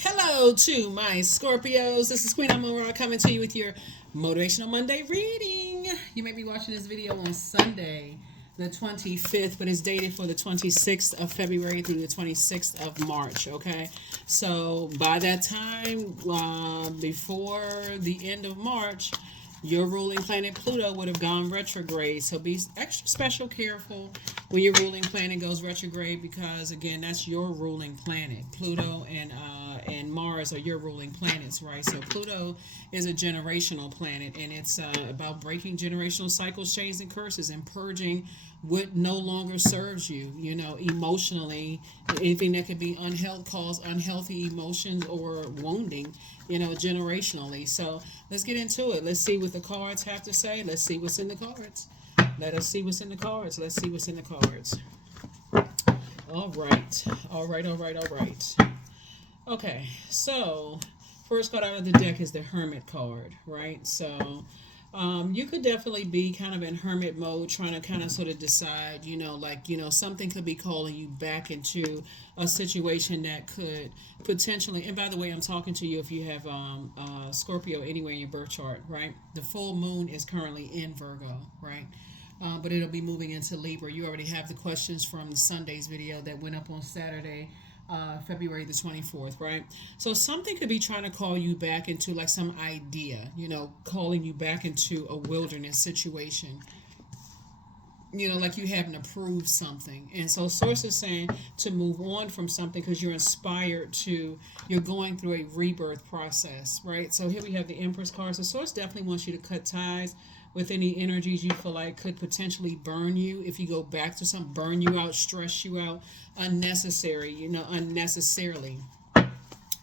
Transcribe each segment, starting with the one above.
Hello to my Scorpios. This is Queen Amun Ra coming to you with your Motivational Monday reading. You may be watching this video on Sunday, the 25th, but it's dated for the 26th of February through the 26th of March, okay? So by that time, before the end of March, your ruling planet Pluto would have gone retrograde. So be extra special careful when your ruling planet goes retrograde because, again, that's your ruling planet. Pluto and Mars are your ruling planets, right? So Pluto is a generational planet, and it's about breaking generational cycles, chains, and curses, and purging what no longer serves you. You know, emotionally, anything that could be cause unhealthy emotions or wounding. You know, generationally. So let's get into it. Let's see what the cards have to say. Let's see what's in the cards. Let us see what's in the cards. Let's see what's in the cards. All right. All right. All right. All right. Okay, so first card out of the deck is the Hermit card, right? So you could definitely be kind of in hermit mode, trying to kind of sort of decide, something could be calling you back into a situation that could potentially, and by the way, I'm talking to you if you have Scorpio anywhere in your birth chart, right? The full moon is currently in Virgo, right? But it'll be moving into Libra. You already have the questions from the Sunday's video that went up on Saturday, February the 24th, right? So something could be trying to call you back into like some idea, calling you back into a wilderness situation. Like you haven't approved something. And so Source is saying to move on from something because you're going through a rebirth process, right? So here we have the Empress card. So Source definitely wants you to cut ties with any energies you feel like could potentially burn you if you go back to some burn you out, stress you out, unnecessarily.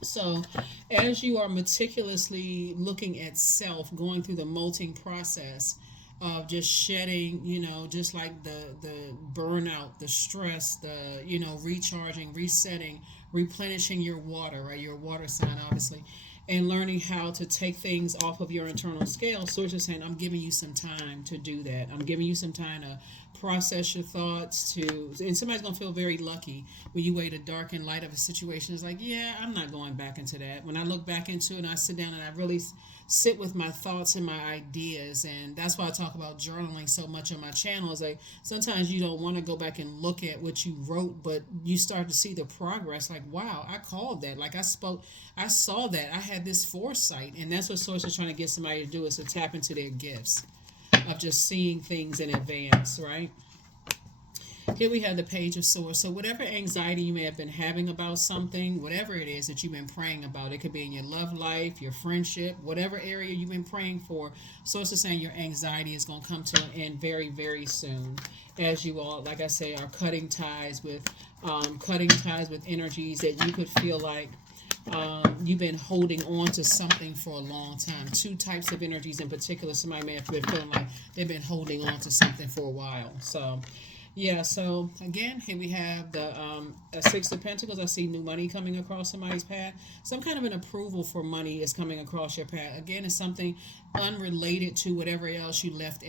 So, as you are meticulously looking at self, going through the molting process of just shedding, just like the burnout, the stress, the recharging, resetting, replenishing your water, right? Your water sign, obviously, and learning how to take things off of your internal scale. Source is saying, I'm giving you some time to do that. I'm giving you some time to process your thoughts and somebody's going to feel very lucky when you weigh the dark and light of a situation. It's like, yeah, I'm not going back into that. When I look back into it and I sit down and I really sit with my thoughts and my ideas, and that's why I talk about journaling so much on my channel. Is like sometimes you don't want to go back and look at what you wrote, but you start to see the progress. Like, wow, I called that. Like, I saw that. I had this foresight, and that's what Source is trying to get somebody to do, is to tap into their gifts of just seeing things in advance, right? Here we have the Page of Swords. So whatever anxiety you may have been having about something, whatever it is that you've been praying about, it could be in your love life, your friendship, whatever area you've been praying for. Source is saying your anxiety is going to come to an end very, very soon, as you all, like I say, are cutting ties with energies that you could feel like you've been holding on to something for a long time. Two types of energies in particular. Somebody may have been feeling like they've been holding on to something for a while. So, yeah. So again, here we have the Six of Pentacles. I see new money coming across somebody's path. Some kind of an approval for money is coming across your path. Again, it's something unrelated to whatever else you left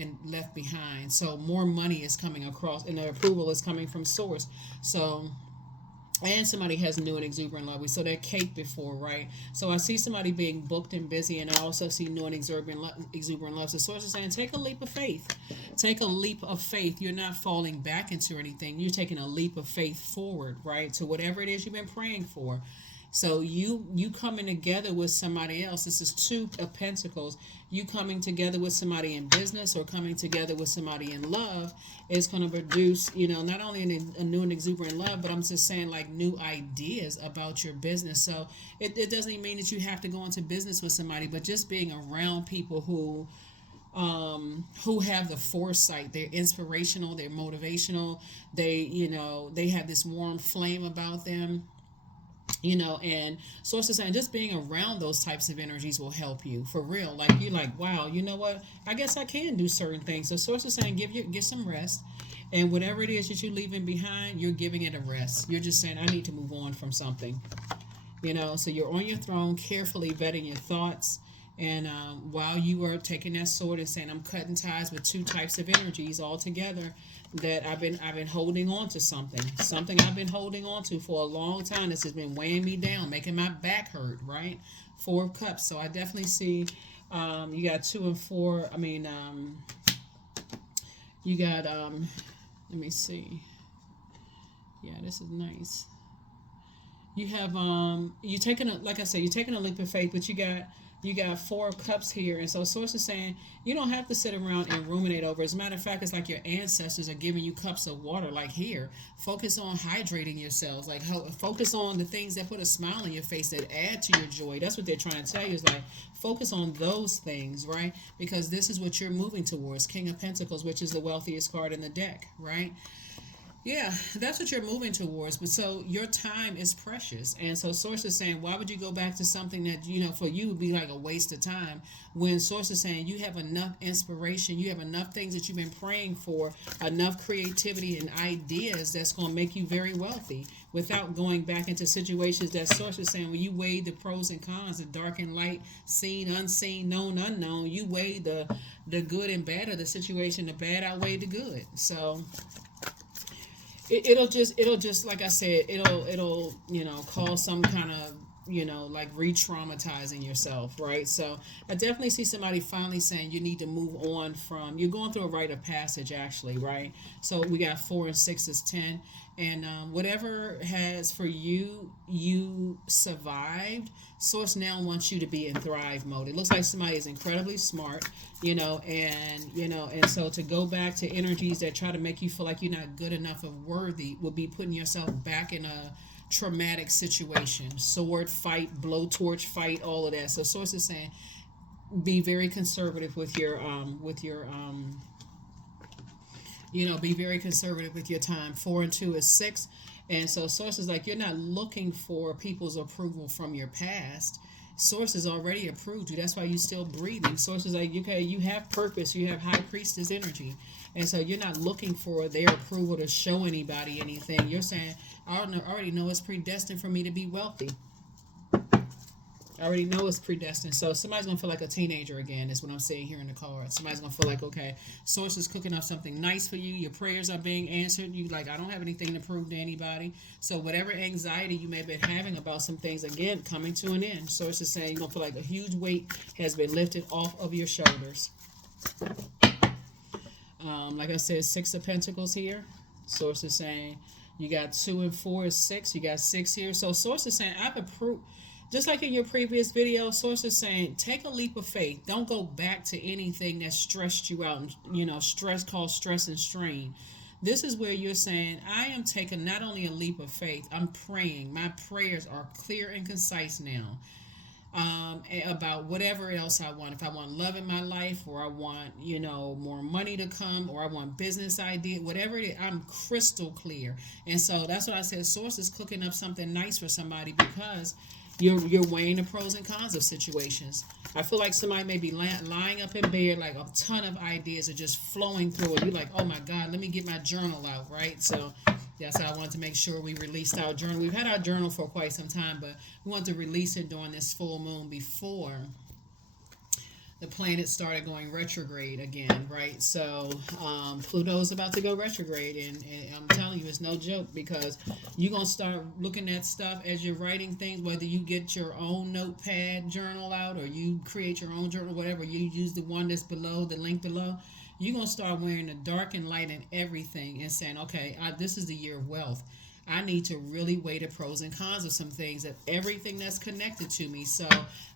behind. So more money is coming across, and the approval is coming from Source. So, and somebody has new and exuberant love. We saw that cake before, right? So I see somebody being booked and busy, and I also see new and exuberant love. So Source is saying, take a leap of faith. Take a leap of faith. You're not falling back into anything. You're taking a leap of faith forward, right? To whatever it is you've been praying for. So you coming together with somebody else. This is Two of Pentacles. You coming together with somebody in business or coming together with somebody in love is going to produce, not only a new and exuberant love, but I'm just saying like new ideas about your business. So it doesn't even mean that you have to go into business with somebody, but just being around people who have the foresight. They're inspirational, they're motivational, they have this warm flame about them, and Sources saying just being around those types of energies will help you for real. Like, you're like, wow, you know what, I guess I can do certain things. So Sources saying get some rest, and whatever it is that you're leaving behind, you're giving it a rest. You're just saying, I need to move on from something. So you're on your throne, carefully vetting your thoughts. And while you are taking that sword and saying, I'm cutting ties with two types of energies all together, that I've been holding on to something I've been holding on to for a long time. This has been weighing me down, making my back hurt, right? 4 of Cups. So I definitely see you got 2 and 4. I mean, you got let me see. Yeah, this is nice. You have you taking a, like I said, you're taking a leap of faith, but you got 4 of Cups here, and so source is saying you don't have to sit around and ruminate over. As a matter of fact, it's like your ancestors are giving you cups of water. Like here, focus on hydrating yourselves. Like focus on the things that put a smile on your face, that add to your joy. That's what they're trying to tell you. Is like focus on those things, right? Because this is what you're moving towards. King of Pentacles, which is the wealthiest card in the deck, right? Yeah, that's what you're moving towards. But so your time is precious. And so Source is saying, why would you go back to something that, for you would be like a waste of time, when Source is saying you have enough inspiration, you have enough things that you've been praying for, enough creativity and ideas that's going to make you very wealthy without going back into situations that Source is saying when you weigh the pros and cons, the dark and light, seen, unseen, known, unknown, you weigh the good and bad of the situation, the bad outweigh the good. So it'll just like I said, it'll cause some kind of like re-traumatizing yourself, right? So I definitely see somebody finally saying you need to move on from, you're going through a rite of passage actually, right? So we got 4 and 6 is 10, and whatever has for you survived, Source now wants you to be in thrive mode. It looks like somebody is incredibly smart, and so to go back to energies that try to make you feel like you're not good enough or worthy would be putting yourself back in a traumatic situation, sword fight, blowtorch fight, all of that. So Source is saying be very conservative with your be very conservative with your time. 4 and 2 is 6. And so Source is like, you're not looking for people's approval from your past. Source has already approved you. That's why you're still breathing. Source is like, okay, you have purpose. You have High Priestess energy. And so you're not looking for their approval to show anybody anything. You're saying, I already know it's predestined for me to be wealthy. I already know it's predestined. So somebody's going to feel like a teenager again, is what I'm saying here in the card. Somebody's going to feel like, okay, Source is cooking up something nice for you. Your prayers are being answered. You like, I don't have anything to prove to anybody. So whatever anxiety you may have been having about some things, again, coming to an end. Source is saying you're going to feel like a huge weight has been lifted off of your shoulders. Like I said, 6 of Pentacles here. Source is saying you got 2 and 4 is 6. You got 6 here. So Source is saying, I've approved. Just like in your previous video, Source is saying, take a leap of faith. Don't go back to anything that stressed you out. Stress called stress and strain. This is where you're saying, I am taking not only a leap of faith, I'm praying. My prayers are clear and concise now. About whatever else I want. If I want love in my life, or I want, more money to come, or I want business idea, whatever it is, I'm crystal clear. And so that's what I said. Source is cooking up something nice for somebody, because you're weighing the pros and cons of situations. I feel like somebody may be lying up in bed, like a ton of ideas are just flowing through it. You're like, oh my God, let me get my journal out, right? So that's how I wanted to make sure we released our journal. We've had our journal for quite some time, but we wanted to release it during this full moon before the planet started going retrograde again, right? So Pluto's about to go retrograde, and I'm telling you, it's no joke, because you're going to start looking at stuff as you're writing things, whether you get your own notepad journal out, or you create your own journal, whatever, you use the one that's below, the link below. You're going to start wearing the dark and light and everything, and saying, okay, this is the year of wealth. I need to really weigh the pros and cons of some things, of everything that's connected to me. So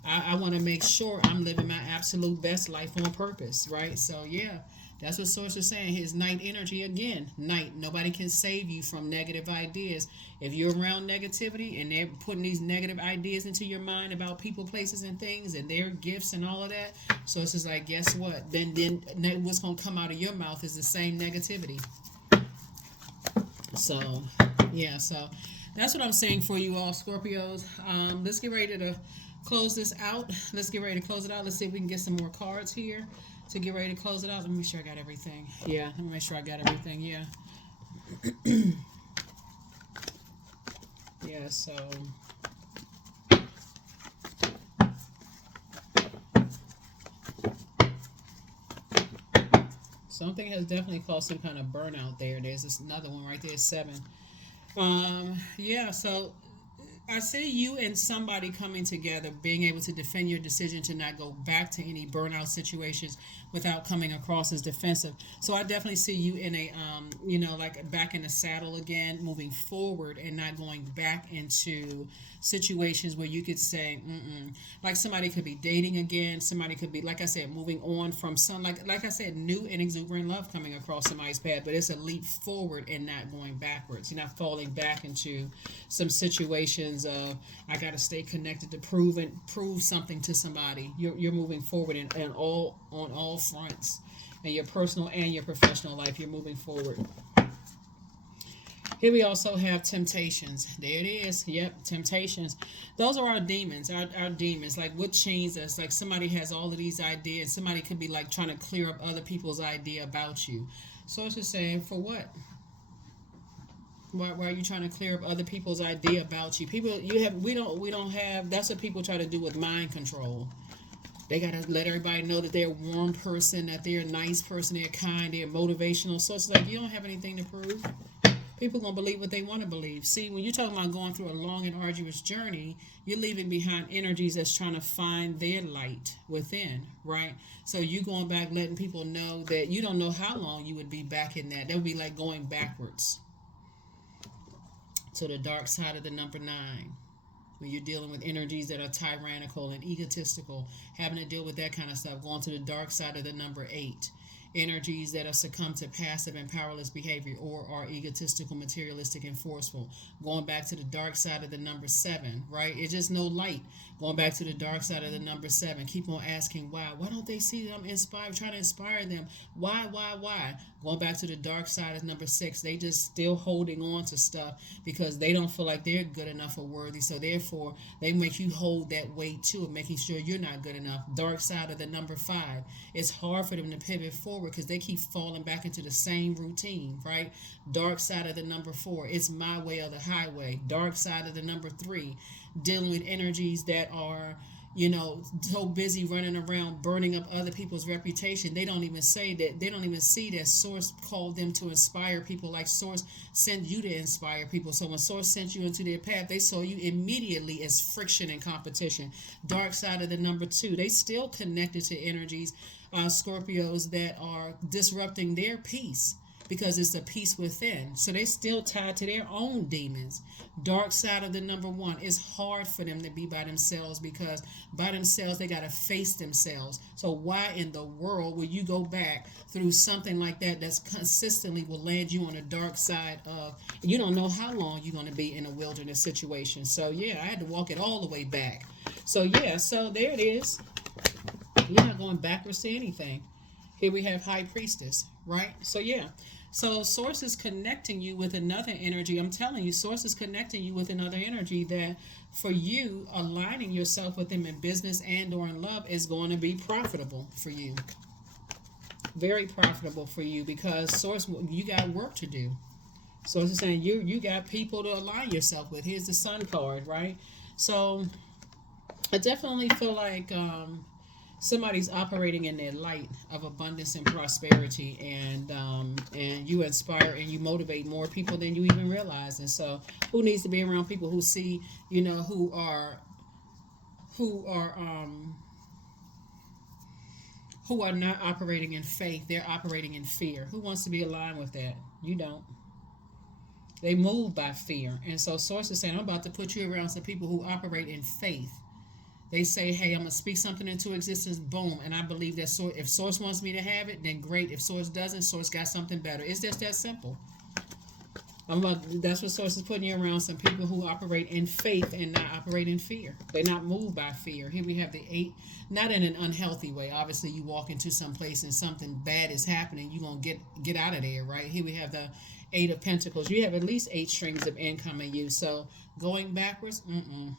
I want to make sure I'm living my absolute best life on purpose, right? So yeah, that's what Source is saying. His night energy again. Night. Nobody can save you from negative ideas. If you're around negativity and they're putting these negative ideas into your mind about people, places, and things, and their gifts and all of that, Source is like, guess what? Then what's going to come out of your mouth is the same negativity. So yeah, so that's what I'm saying for you all, Scorpios. Let's get ready to close this out. Let's get ready to close it out. Let's see if we can get some more cards here to get ready to close it out. Let me make sure I got everything. Yeah, let me make sure I got everything. Yeah. Yeah, so Something has definitely caused some kind of burnout there. There's this another one right there, 7. Yeah, so I see you and somebody coming together, being able to defend your decision to not go back to any burnout situations without coming across as defensive. So I definitely see you in a, like back in the saddle again, moving forward and not going back into situations where you could say, like somebody could be dating again. Somebody could be, like I said, moving on from some, like I said, new and exuberant love coming across somebody's path. But it's a leap forward and not going backwards. You're not falling back into some situations of I got to stay connected to prove something to somebody. You're moving forward and all on all fronts, in your personal and your professional life. You're moving forward. Here we also have temptations. There it is. Yep, temptations. Those are our demons. Our demons. Like what chains us? Like somebody has all of these ideas. Somebody could be like trying to clear up other people's idea about you. So it's just saying, for what? Why are you trying to clear up other people's idea about you? People, we don't have. That's what people try to do with mind control. They gotta let everybody know that they're a warm person, that they're a nice person, they're kind, they're motivational. So it's like you don't have anything to prove. People gonna believe what they want to believe. See, when you're talking about going through a long and arduous journey, you're leaving behind energies that's trying to find their light within, right? So you going back, letting people know that you don't know how long you would be back in that. That would be like going backwards to the dark side of the number 9. When you're dealing with energies that are tyrannical and egotistical, having to deal with that kind of stuff, going to the dark side of the number 8. Energies that are succumb to passive and powerless behavior or are egotistical, materialistic, and forceful. Going back to the dark side of the number 7, right? It's just no light. Going back to the dark side of the number 7. Keep on asking why. Why don't they see that I'm inspired? Trying to inspire them. Why? Going back to the dark side of number 6. They just still holding on to stuff because they don't feel like they're good enough or worthy. So therefore, they make you hold that weight too, making sure you're not good enough. Dark side of the number 5. It's hard for them to pivot forward because they keep falling back into the same routine, right? Dark side of the number 4, it's my way or the highway. Dark side of the number 3, dealing with energies that are, so busy running around burning up other people's reputation. They don't even say that. They don't even see that Source called them to inspire people, like Source sent you to inspire people. So when Source sent you into their path, they saw you immediately as friction and competition. Dark side of the number 2, they still connected to energies, Scorpios, that are disrupting their peace because it's the peace within. So they still tied to their own demons. Dark side of the number 1, it's hard for them to be by themselves because by themselves they got to face themselves. So why in the world will you go back through something like that that's consistently will land you on the dark side of, you don't know how long you're going to be in a wilderness situation. So yeah, I had to walk it all the way back. So yeah, so there it is. You're not going backwards to anything. Here we have High Priestess, right? So yeah. So Source is connecting you with another energy. I'm telling you, Source is connecting you with another energy that for you, aligning yourself with them in business and or in love is going to be profitable for you. Very profitable for you because Source, you got work to do. Source is saying you got people to align yourself with. Here's the Sun card, right? So I definitely feel like somebody's operating in their light of abundance and prosperity, and you inspire and you motivate more people than you even realize. And so, who needs to be around people who see, who are not operating in faith? They're operating in fear. Who wants to be aligned with that? You don't. They move by fear, and so Source is saying, I'm about to put you around some people who operate in faith. They say, hey, I'm going to speak something into existence, boom. And I believe that if Source wants me to have it, then great. If Source doesn't, Source got something better. It's just that simple. That's what Source is putting you around some people who operate in faith and not operate in fear. They're not moved by fear. Here we have the 8, not in an unhealthy way. Obviously, you walk into some place and something bad is happening, you're going to get out of there, right? Here we have the 8 of Pentacles. You have at least 8 strings of income in you. So going backwards,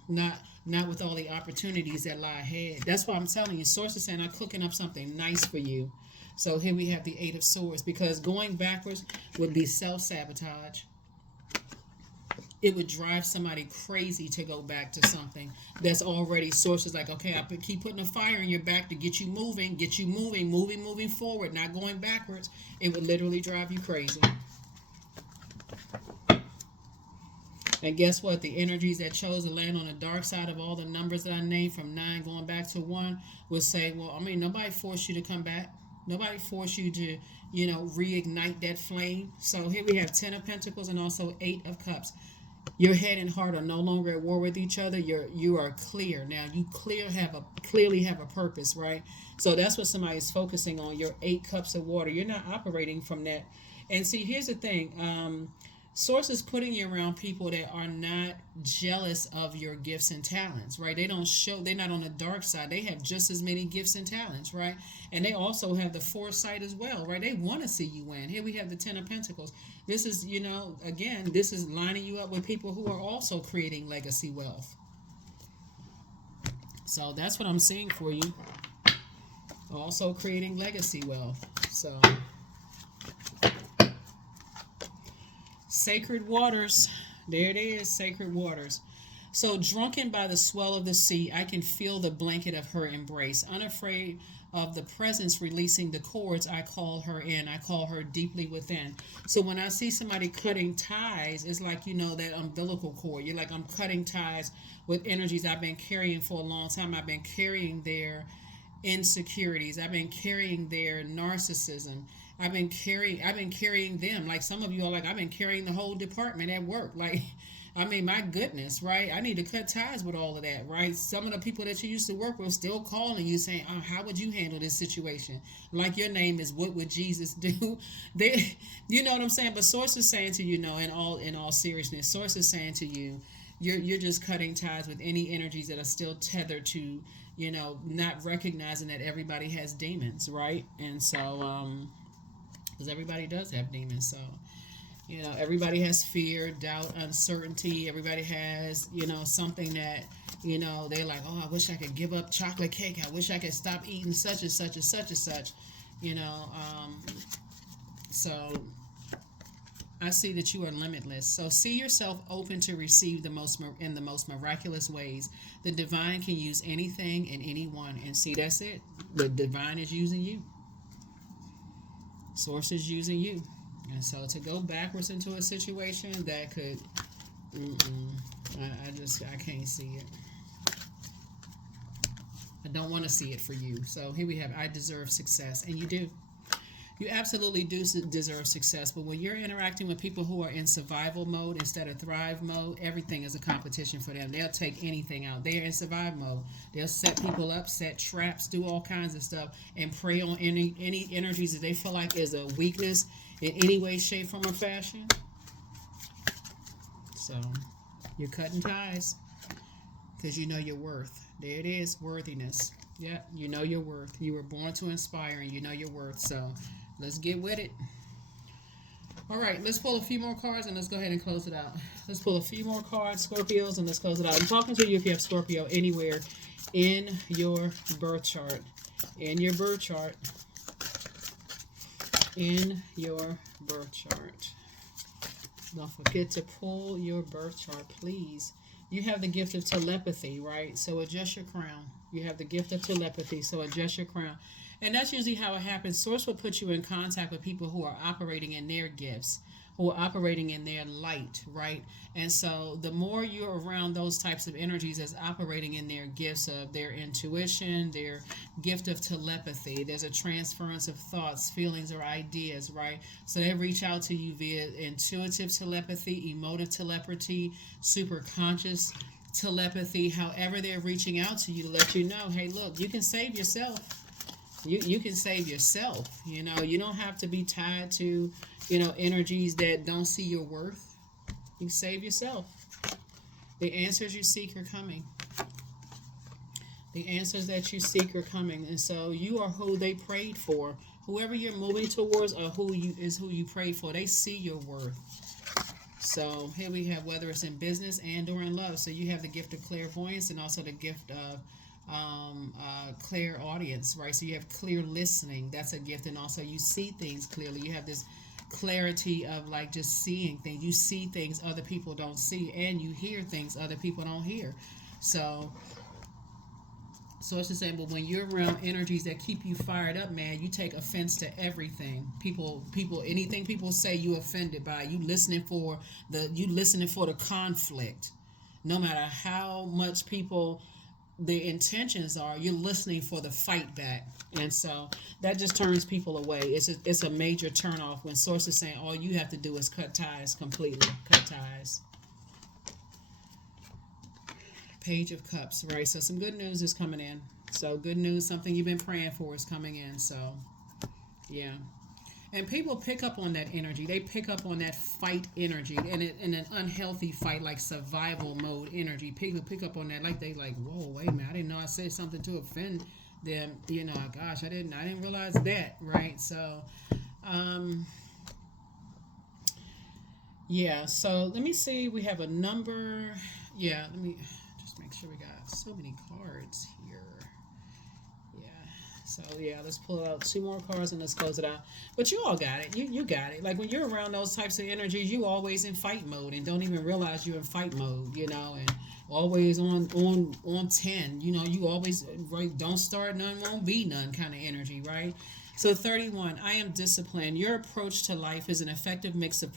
not with all the opportunities that lie ahead. That's why I'm telling you, Source is saying I'm cooking up something nice for you. So here we have the 8 of Swords, because going backwards would be self-sabotage. it would drive somebody crazy to go back to something that's already sources like, okay, I keep putting a fire in your back to get you moving, moving forward, not going backwards. It would literally drive you crazy. And guess what? The energies that chose to land on the dark side of all the numbers that I named from 9 going back to 1 would say, well, I mean, nobody forced you to come back. Nobody forced you to, reignite that flame. So here we have 10 of Pentacles and also 8 of Cups. Your head and heart are no longer at war with each other. You are clear now. You clearly have a purpose, right? So that's what somebody is focusing on. Your 8 cups of water. You're not operating from that. And see, here's the thing. Source is putting you around people that are not jealous of your gifts and talents, right? They don't show, they're not on the dark side. They have just as many gifts and talents, right? And they also have the foresight as well, right? They want to see you win. Here we have the 10 of Pentacles. This is, again, this is lining you up with people who are also creating legacy wealth. So that's what I'm seeing for you. Also creating legacy wealth. So sacred waters. There it is, sacred waters. So drunken by the swell of the sea, I can feel the blanket of her embrace. Unafraid of the presence releasing the cords, I call her in. I call her deeply within. So when I see somebody cutting ties, it's like, that umbilical cord. You're like, I'm cutting ties with energies I've been carrying for a long time. I've been carrying their insecurities. I've been carrying their narcissism. I've been carrying them. Like some of you are like, I've been carrying the whole department at work. Like, I mean, my goodness, right? I need to cut ties with all of that, right? Some of the people that you used to work with still calling you saying, oh, how would you handle this situation? Like your name is, what would Jesus do? They, you know what I'm saying? But Source is saying to you, in all seriousness, Source is saying to you, you're just cutting ties with any energies that are still tethered to, not recognizing that everybody has demons, right? And so, because everybody does have demons. So, everybody has fear, doubt, uncertainty. Everybody has, something that, they're like, oh, I wish I could give up chocolate cake. I wish I could stop eating such and such and such and such, So I see that you are limitless. So see yourself open to receive in the most miraculous ways. The divine can use anything and anyone. And see, that's it. The divine is using you. Source is using you. And so to go backwards into a situation that could, I can't see it. I don't want to see it for you. So here we have, I deserve success. And you do. You absolutely do deserve success. But when you're interacting with people who are in survival mode instead of thrive mode, everything is a competition for them. They'll take anything out. They're in survival mode. They'll set people up, set traps, do all kinds of stuff, and prey on any energies that they feel like is a weakness in any way, shape, form, or fashion. So you're cutting ties because you know your worth. There it is, worthiness. Yeah, you know your worth. You were born to inspire, and you know your worth. So let's get with it. All right, let's pull a few more cards, and let's go ahead and close it out. Let's pull a few more cards, Scorpios, and let's close it out. I'm talking to you if you have Scorpio anywhere in your birth chart. In your birth chart. In your birth chart. Don't forget to pull your birth chart, please. You have the gift of telepathy, right? So adjust your crown. You have the gift of telepathy, so adjust your crown. And that's usually how it happens. Source will put you in contact with people who are operating in their gifts, who are operating in their light, right? And so the more you're around those types of energies as operating in their gifts of their intuition, their gift of telepathy, there's a transference of thoughts, feelings, or ideas, right? So they reach out to you via intuitive telepathy, emotive telepathy, super conscious telepathy, however they're reaching out to you to let you know, hey, look, you can save yourself. You can save yourself. You don't have to be tied to, energies that don't see your worth. You save yourself. The answers you seek are coming. The answers that you seek are coming. And so you are who they prayed for. Whoever you're moving towards or who you prayed for. They see your worth. So here we have whether it's in business and or in love. So you have the gift of clairvoyance and also the gift of clairaudience, right? So you have clear listening. That's a gift. And also you see things clearly. You have this clarity of like just seeing things. You see things other people don't see, and you hear things other people don't hear. So it's the same, but when you're around energies that keep you fired up, man, you take offense to everything. Anything people say, you offended by. You listening for the conflict. No matter how much the intentions are, you're listening for the fight back. And so that just turns people away. It's a major turnoff when Source is saying all you have to do is cut ties completely. Cut ties. Page of Cups, right? So some good news is coming in. So good news, something you've been praying for is coming in. So yeah. And people pick up on that energy. They pick up on that fight energy, and an unhealthy fight, like survival mode energy. People pick up on that, like they like, whoa, wait a minute, I didn't know I said something to offend them. Gosh, I didn't realize that, right? So, yeah. So let me see. We have a number. Yeah. Let me just make sure we got so many cards here. So yeah, let's pull out 2 more cards and let's close it out. But you all got it. You got it. Like when you're around those types of energies, you always in fight mode and don't even realize you're in fight mode, and always on 10. You always right, don't start none, won't be none kind of energy, right? So 31, I am disciplined. Your approach to life is an effective mix of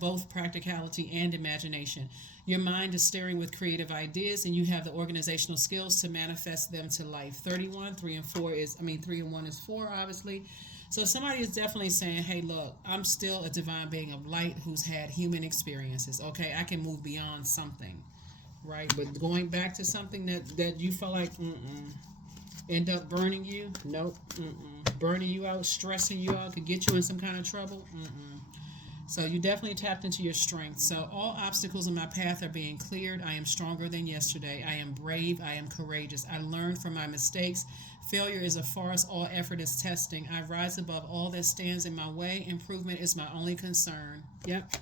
both practicality and imagination. Your mind is stirring with creative ideas, and you have the organizational skills to manifest them to life. 31, 3 and 1 is 4, obviously. So somebody is definitely saying, hey, look, I'm still a divine being of light who's had human experiences. Okay, I can move beyond something, right? But going back to something that you felt like, end up burning you? Nope. Burning you out, stressing you out, could get you in some kind of trouble? So you definitely tapped into your strength. So all obstacles in my path are being cleared. I am stronger than yesterday. I am brave. I am courageous. I learned from my mistakes. Failure is a farce. All effort is testing. I rise above all that stands in my way. Improvement is my only concern. Yep.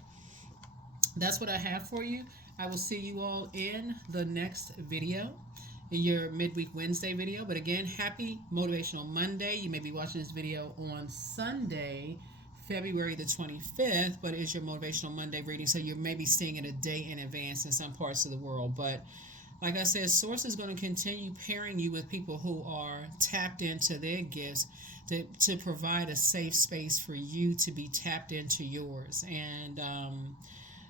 That's what I have for you. I will see you all in the next video, in your midweek Wednesday video. But again, happy Motivational Monday. You may be watching this video on Sunday, February the 25th, but it's your Motivational Monday reading, so you may be seeing it a day in advance in some parts of the world. But like I said, Source is going to continue pairing you with people who are tapped into their gifts to provide a safe space for you to be tapped into yours. And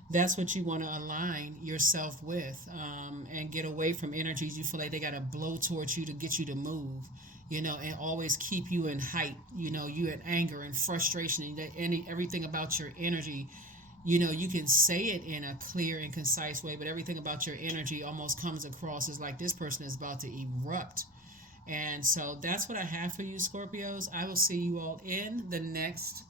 that's what you want to align yourself with, and get away from energies you feel like they got to blow towards you to get you to move, and always keep you in hype, you in anger and frustration, and everything about your energy, you can say it in a clear and concise way, but everything about your energy almost comes across as like this person is about to erupt. And so that's what I have for you, Scorpios. I will see you all in the next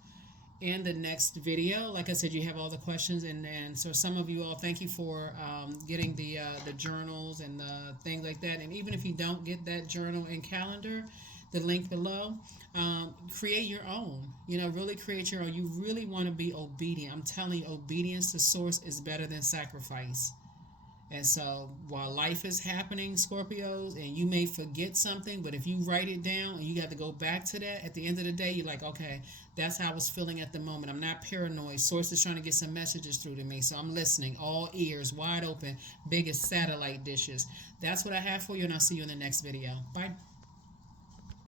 video. Like I said, you have all the questions, and so some of you all, thank you for getting the journals and the things like that. And even if you don't get that journal and calendar, the link below, create your own. Really create your own. You really want to be obedient. I'm telling you, obedience to Source is better than sacrifice. And so while life is happening, Scorpios, and you may forget something, but if you write it down and you got to go back to that, at the end of the day, you're like, okay, that's how I was feeling at the moment. I'm not paranoid. Source is trying to get some messages through to me. So I'm listening, all ears wide open, biggest satellite dishes. That's what I have for you, and I'll see you in the next video. Bye.